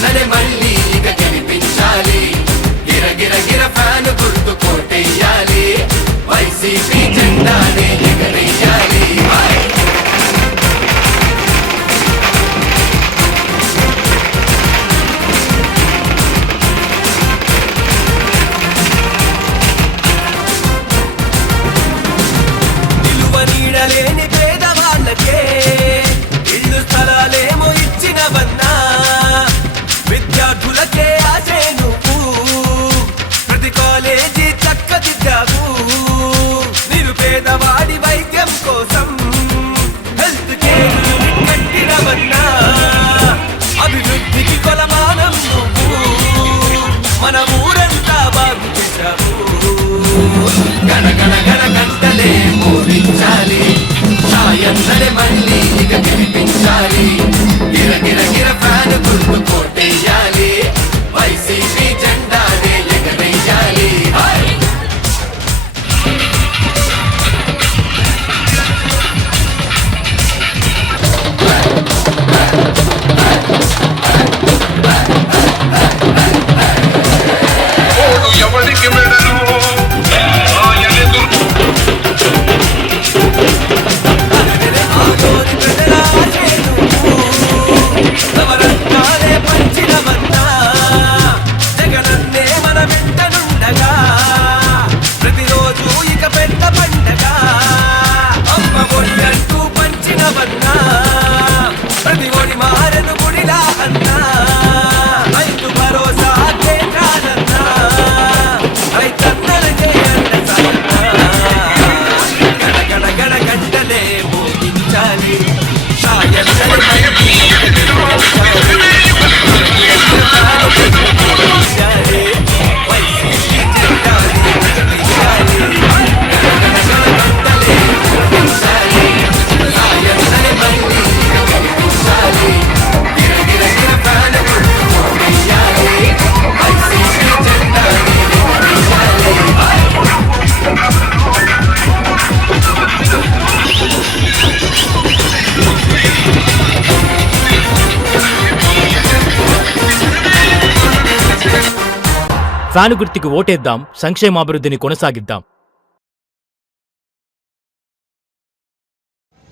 சரமல்லி fan ఓటేద్దాం సంక్షేమాభివృద్ధిని కొనసాగిద్దాం.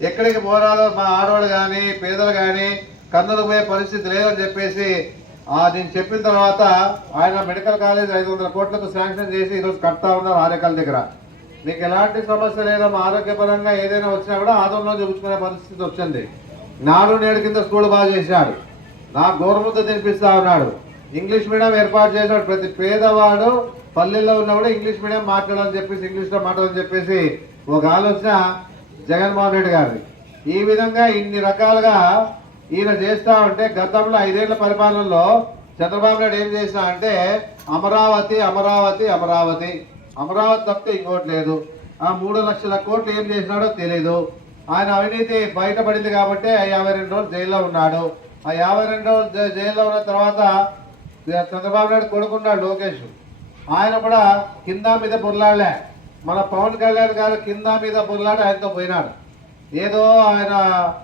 ఎక్కడికి పోరాలో మా ఆడవాళ్ళు కానీ పేదలు కానీ కన్నులు పోయే పరిస్థితి లేదని చెప్పేసి నేను చెప్పిన తర్వాత ఆయన మెడికల్ కాలేజ్ ఐదు వందల కోట్లకు శాంక్షన్ చేసి ఈరోజు కడతా ఉన్నారు ఆరోగ్యాల దగ్గర. మీకు ఎలాంటి సమస్య లేదమ్మా ఆరోగ్యపరంగా ఏదైనా వచ్చినా కూడా ఆదంలో చూపించుకునే పరిస్థితి వచ్చింది. నాడు నేడు కింద స్కూల్ బాగా చేశాడు నా గౌరవంతో తినిపిస్తా ఉన్నాడు. ఇంగ్లీష్ మీడియం ఏర్పాటు చేశాడు ప్రతి పేదవాడు పల్లెల్లో ఉన్న కూడా ఇంగ్లీష్ మీడియం మాట్లాడాలని చెప్పేసి ఇంగ్లీష్లో మాట్లాడాలని చెప్పేసి ఒక ఆలోచన జగన్మోహన్ రెడ్డి గారిది. ఈ విధంగా ఇన్ని రకాలుగా ఈయన చేస్తా ఉంటే గతంలో ఐదేళ్ళ పరిపాలనలో చంద్రబాబు నాయుడు ఏం చేసినా అంటే అమరావతి అమరావతి అమరావతి. అమరావతి తప్పితే ఇంకోటి లేదు. ఆ మూడు లక్షల కోట్లు ఏం చేసినాడో తెలియదు ఆయన అవినీతి బయటపడింది కాబట్టి ఆ యాభై రెండు రోజులు జైల్లో ఉన్నాడు. ఆ యాభై రెండు రోజులు జైల్లో ఉన్న తర్వాత చంద్రబాబు నాయుడు కొడుకున్నాడు లోకేష్. ఆయన కూడా కింద మీద బుర్లాడలే. మన పవన్ కళ్యాణ్ గారు కింద మీద బుర్లాడి ఆయనతో పోయినాడు. ఏదో ఆయన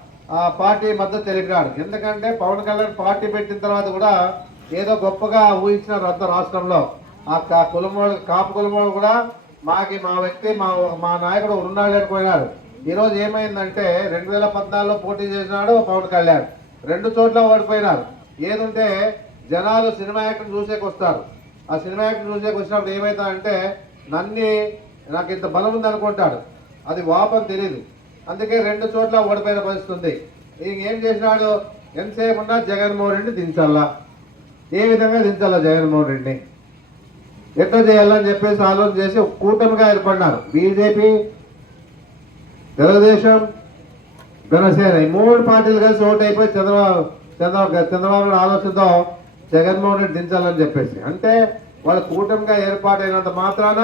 పార్టీ మద్దతు తెలిపినాడు. ఎందుకంటే పవన్ కళ్యాణ్ పార్టీ పెట్టిన తర్వాత కూడా ఏదో గొప్పగా ఊహించినారు అంత రాష్ట్రంలో. ఆ కా- కులమోడు కాపు కులమోడు కూడా మాకి మా వ్యక్తి మా మా నాయకుడు ఉన్నాడు అనుకున్నారు ఈరోజు ఏమైందంటే రెండు వేల పద్నాలుగులో పోటీ చేసినాడు పవన్ కళ్యాణ్. రెండు చోట్ల ఓడిపోయినారు. ఏదంటే జనాలు సినిమా యాక్టర్ చూసేకి వస్తారు. ఆ సినిమా యాక్టర్ చూసేకి వచ్చినప్పుడు ఏమవుతాడంటే నన్ని నాకు ఇంత బలం ఉంది అనుకుంటాడు అది వాపని తెలియదు అందుకే రెండు చోట్ల ఓడిపోయిన పరిస్థితుంది ఈయన ఏం చేసినాడు? ఎంతసేపు ఉన్నా జగన్మోహన్ రెడ్డి దించాలా? ఏ విధంగా దించాలా జగన్మోహన్ రెడ్డిని? ఎట్లా చేయాలని చెప్పేసి ఆలోచన చేసి కూటమిగా ఏర్పడినారు. బీజేపీ తెలుగుదేశం జనసేన. ఈ మూడు పార్టీలు కలిసి ఓటు అయిపోయి చంద్రబాబు చంద్రబాబు చంద్రబాబు ఆలోచనతో జగన్మోహన్ రెడ్డి దించాలని చెప్పేసి. అంటే వాళ్ళ కూటమిగా ఏర్పాటైనంత మాత్రాన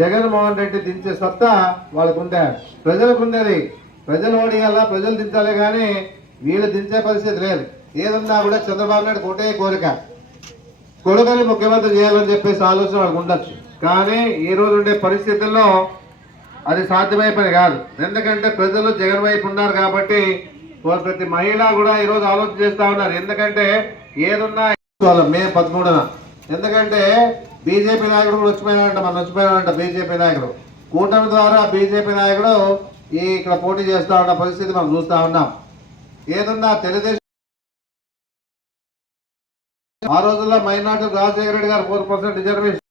జగన్మోహన్ రెడ్డి దించే సత్తా వాళ్ళకు ఉందే ప్రజలకు ఉండేది ప్రజలు ఓడియాలా ప్రజలు దించాలి కానీ వీళ్ళు దించే పరిస్థితి లేదు. ఏదన్నా కూడా చంద్రబాబు నాయుడు ఒకటే కోరిక. కొడుకని ముఖ్యమంత్రి చేయాలని చెప్పేసి ఆలోచన వాళ్ళకు ఉండొచ్చు. కానీ ఈ రోజు ఉండే పరిస్థితుల్లో అది సాధ్యమయ్యే పని కాదు. ఎందుకంటే ప్రజలు జగన్ వైపు ఉన్నారు కాబట్టి ప్రతి మహిళ కూడా ఈరోజు ఆలోచన చేస్తూ ఉన్నారు. ఎందుకంటే ఏదున్నా మే పదమూడున. ఎందుకంటే బీజేపీ నాయకుడు కూడా వచ్చిపోయినాడంట మన వచ్చిపోయినాడంట బీజేపీ నాయకుడు. కూటమి ద్వారా బీజేపీ నాయకుడు ఈ ఇక్కడ పోటీ చేస్తా ఉన్న పరిస్థితి మనం చూస్తా ఉన్నాం. ఏదన్నా తెలుగుదేశం ఆ రోజుల్లో మైనార్టీ రాజశేఖర రెడ్డి గారు ఫోర్ పర్సెంట్ రిజర్వేషన్.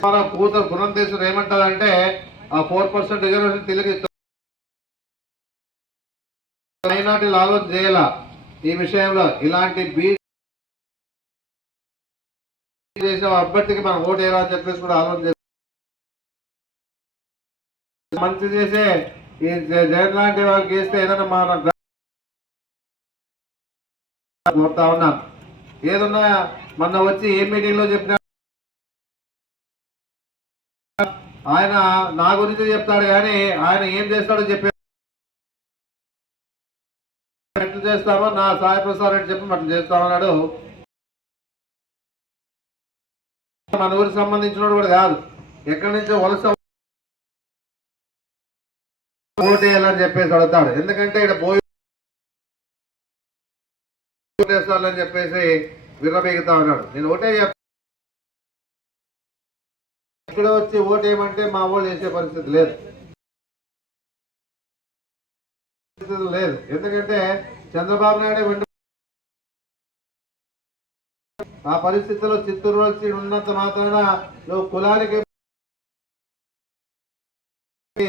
మన కూతురు పురంధేశ్వరు ఏమంటారంటే ఆ ఫోర్ పర్సెంట్ రిజర్వేషన్ తెలుగు మైనార్టీలు ఆలోచన చేయాల? ఈ విషయంలో ఇలాంటి బీ చేసే అభ్యర్థికి మనం ఓటు వేయాలని అని చెప్పేసి కూడా ఆలోచన మంచి చేసే ఈ జ- జగన్ లాంటి వాళ్ళకి వేస్తే ఏదైనా మన కోరుతా ఉన్నాం. ఏదన్నా మొన్న వచ్చి ఏ మీటింగ్లో ఆయన నా గురించి చెప్తాడు కానీ ఆయన ఏం చేస్తాడో చెప్పే చేస్తామో నా సాయి ప్రసాద్ రెడ్డి చెప్పి అట్లా చేస్తా ఉన్నాడు. మన ఊరికి సంబంధించిన కూడా కాదు. ఎక్కడి నుంచో వలస ఓటేయాలని చెప్పేసి అడుగుతాడు. ఎందుకంటే ఇక్కడ పోయి ఓటేస్తానని చెప్పేసి విర్రబీగుతా ఉన్నాడు. నేను ఓటే ఇక్కడ వచ్చి ఓటేయమంటే మా వాళ్ళు వేసే పరిస్థితి లేదు. లేదు. ఎందుకంటే చంద్రబాబు నాయుడు వెంట ఆ పరిస్థితిలో చిత్తూరు వచ్చి ఉన్నంత మాత్రాన నువ్వు కులానికి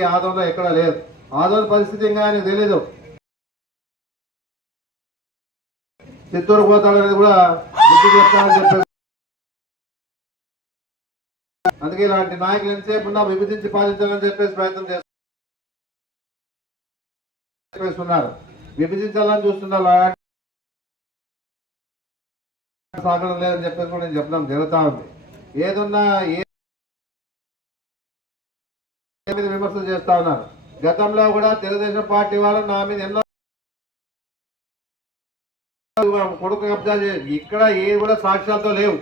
ఆదంలో ఎక్కడ లేదు. ఆదోని పరిస్థితి ఇంకా ఆయనకు తెలీదు. చిత్తూరు పోతాడనేది కూడా బుద్ధి చెప్తానని చెప్పేసి అందుకే ఇలాంటి నాయకులు ఎంతసేపు ఉన్నా విభజించి పాలించాలని చెప్పేసి ప్రయత్నం చేస్తున్నారు. విభజించాలని చూస్తున్నా సాగడం లేదని చెప్పేసి కూడా నేను చెప్పడం జరుగుతా ఉంది. ఏదున్నా ఏ మీద విమర్శలు చేస్తా ఉన్నారు. గతంలో కూడా తెలుగుదేశం పార్టీ వాళ్ళు నా మీద ఎన్నో కొడుకు కబ్జా ఇక్కడ ఏది కూడా సాక్ష్యాలతో లేవు.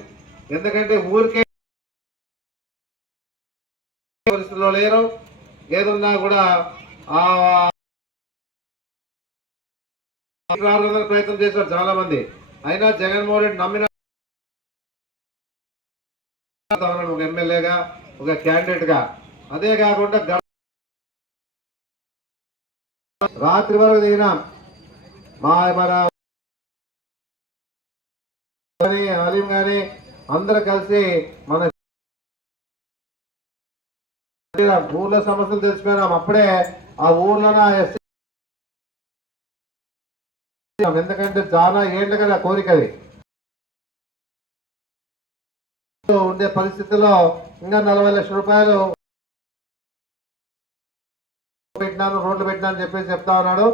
ఎందుకంటే ఊరికే పరిస్థితిలో లేరు. ఏదున్నా కూడా ఆ ప్రయత్నం చేశారు చాలా మంది అయినా జగన్మోహన్ రెడ్డి నమ్మిన ఒక ఎమ్మెల్యేగా ఒక క్యాండిడేట్గా అదే కాకుండా రాత్రి వరకు దిగినాం మా మన అలీం గాని అందరు కలిసి మన ఊర్లో సమస్యలు తెలిసిపోయినాం. అప్పుడే ఆ ఊర్లో ఎందుకంటే చాలా ఏళ్ళ కదా కోరిక అది. ఉండే పరిస్థితిలో ఇంకా నలభై లక్షల రూపాయలు పెట్టినాను రోడ్లు పెట్టినాను చెప్పేసి చెప్తా ఉన్నాడు.